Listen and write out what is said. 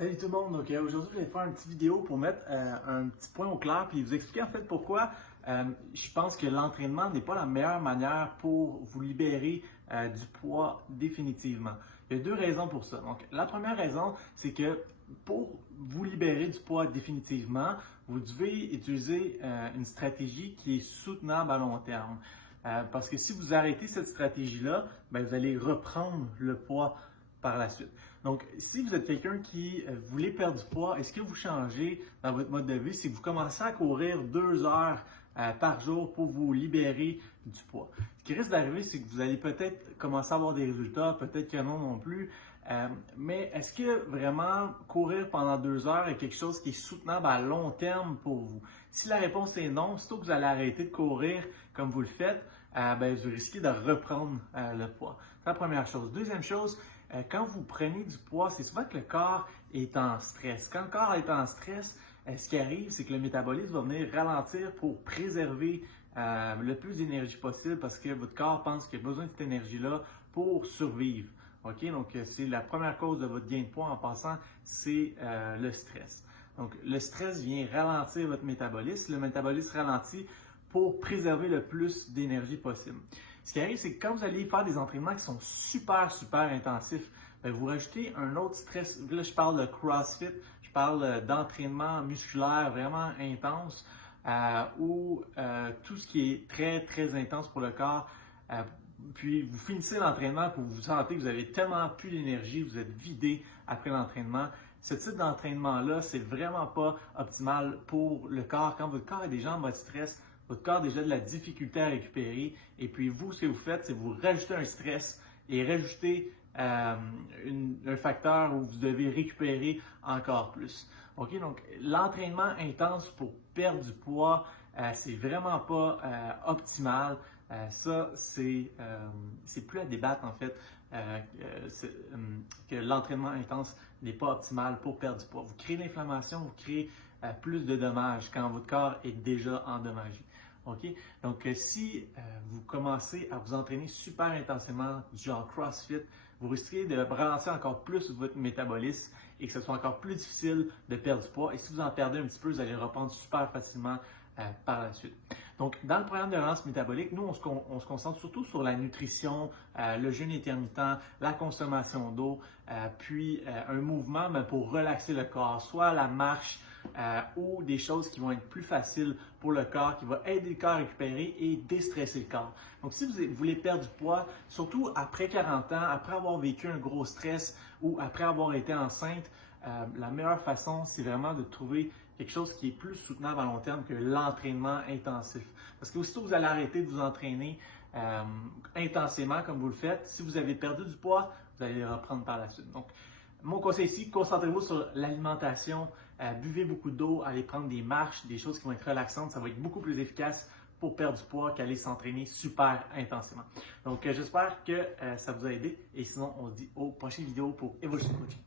Salut tout le monde, donc aujourd'hui je vais faire une petite vidéo pour mettre un petit point au clair puis vous expliquer en fait pourquoi je pense que l'entraînement n'est pas la meilleure manière pour vous libérer du poids définitivement. Il y a deux raisons pour ça. Donc la première raison, c'est que pour vous libérer du poids définitivement, vous devez utiliser une stratégie qui est soutenable à long terme. Parce que si vous arrêtez cette stratégie-là, ben, vous allez reprendre le poids par la suite. Donc, si vous êtes quelqu'un qui voulait perdre du poids, et ce que vous changez dans votre mode de vie, c'est que vous commencez à courir 2 heures par jour pour vous libérer du poids. Ce qui risque d'arriver, c'est que vous allez peut-être commencer à avoir des résultats, peut-être que non plus. Mais est-ce que vraiment courir pendant 2 heures est quelque chose qui est soutenable à long terme pour vous? Si la réponse est non, sitôt que vous allez arrêter de courir comme vous le faites, ben, vous risquez de reprendre le poids. C'est la première chose. Deuxième chose, quand vous prenez du poids, c'est souvent que le corps est en stress. Quand le corps est en stress, ce qui arrive, c'est que le métabolisme va venir ralentir pour préserver le plus d'énergie possible parce que votre corps pense qu'il a besoin de cette énergie-là pour survivre. OK? Donc, c'est la première cause de votre gain de poids en passant, c'est le stress. Donc, le stress vient ralentir votre métabolisme. Le métabolisme ralentit pour préserver le plus d'énergie possible. Ce qui arrive, c'est que quand vous allez faire des entraînements qui sont super intensifs, bien, vous rajoutez un autre stress. Là, je parle de CrossFit, je parle d'entraînement musculaire vraiment intense ou tout ce qui est très intense pour le corps. Puis vous finissez l'entraînement pour vous sentez que vous avez tellement plus d'énergie, vous êtes vidé après l'entraînement. Ce type d'entraînement-là, c'est vraiment pas optimal pour le corps. Quand votre corps est déjà en mode stress, votre corps a déjà de la difficulté à récupérer. Et puis vous, ce que vous faites, c'est vous rajoutez un stress et rajouter un facteur où vous devez récupérer encore plus. OK? Donc, l'entraînement intense pour perdre du poids, c'est vraiment pas optimal. Ça, c'est plus à débattre en fait que l'entraînement intense n'est pas optimal pour perdre du poids. Vous créez de l'inflammation, vous créez plus de dommages quand votre corps est déjà endommagé. OK? Donc, si vous commencez à vous entraîner super intensément, du genre CrossFit, vous risquez de ralentir encore plus votre métabolisme et que ce soit encore plus difficile de perdre du poids. Et si vous en perdez un petit peu, vous allez reprendre super facilement par la suite. Donc, dans le programme de relance métabolique, nous, on se concentre surtout sur la nutrition, le jeûne intermittent, la consommation d'eau, puis un mouvement pour relaxer le corps, soit la marche ou des choses qui vont être plus faciles pour le corps, qui vont aider le corps à récupérer et déstresser le corps. Donc, si vous voulez perdre du poids, surtout après 40 ans, après avoir vécu un gros stress ou après avoir été enceinte, la meilleure façon, c'est vraiment de trouver quelque chose qui est plus soutenable à long terme que l'entraînement intensif. Parce que aussitôt que vous allez arrêter de vous entraîner intensément comme vous le faites, si vous avez perdu du poids, vous allez le reprendre par la suite. Donc, mon conseil ici, concentrez-vous sur l'alimentation, buvez beaucoup d'eau, allez prendre des marches, des choses qui vont être relaxantes, ça va être beaucoup plus efficace pour perdre du poids qu'aller s'entraîner super intensément. Donc, j'espère que ça vous a aidé et sinon, on se dit aux prochaines vidéos pour Evolution Coaching.